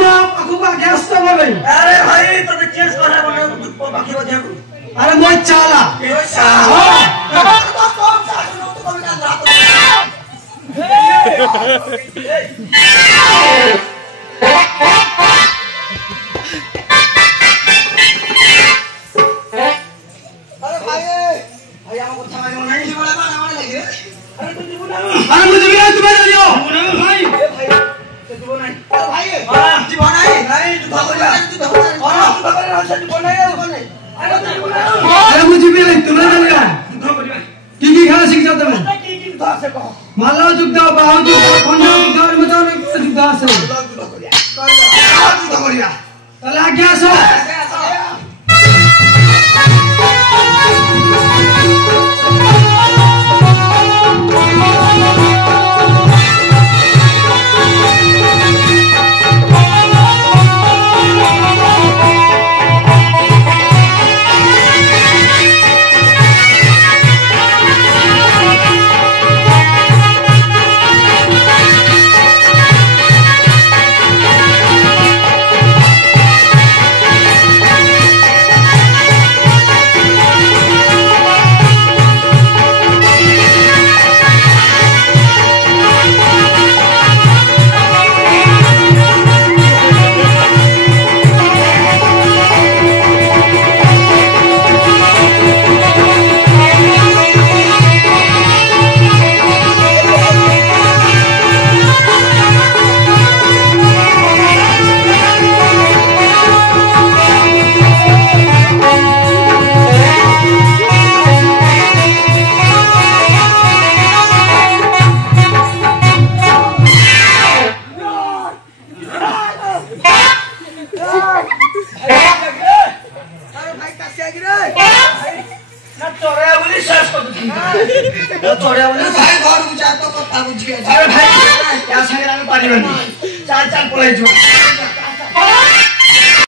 ମୋ ପାଖକୁ ଆଗେ ଆସୁଛ କଣ ପାଇଁ? ଆରେ ଭାଇ ତତେ କେସ୍ କରା ବନେ ବାକି ବଜାକୁ ଆରେ ମୋ ଇଚ୍ଛା ହେଲା। अरे मुझे भी नहीं तुम्हें चल रहा की खाना सीख जाते मैं माला जुगदा बाहु जुगदा कोन्या जुगदा और मजा में जुगदा से चला क्या सो भाई क्या संगे पानी चाल चाल पलाई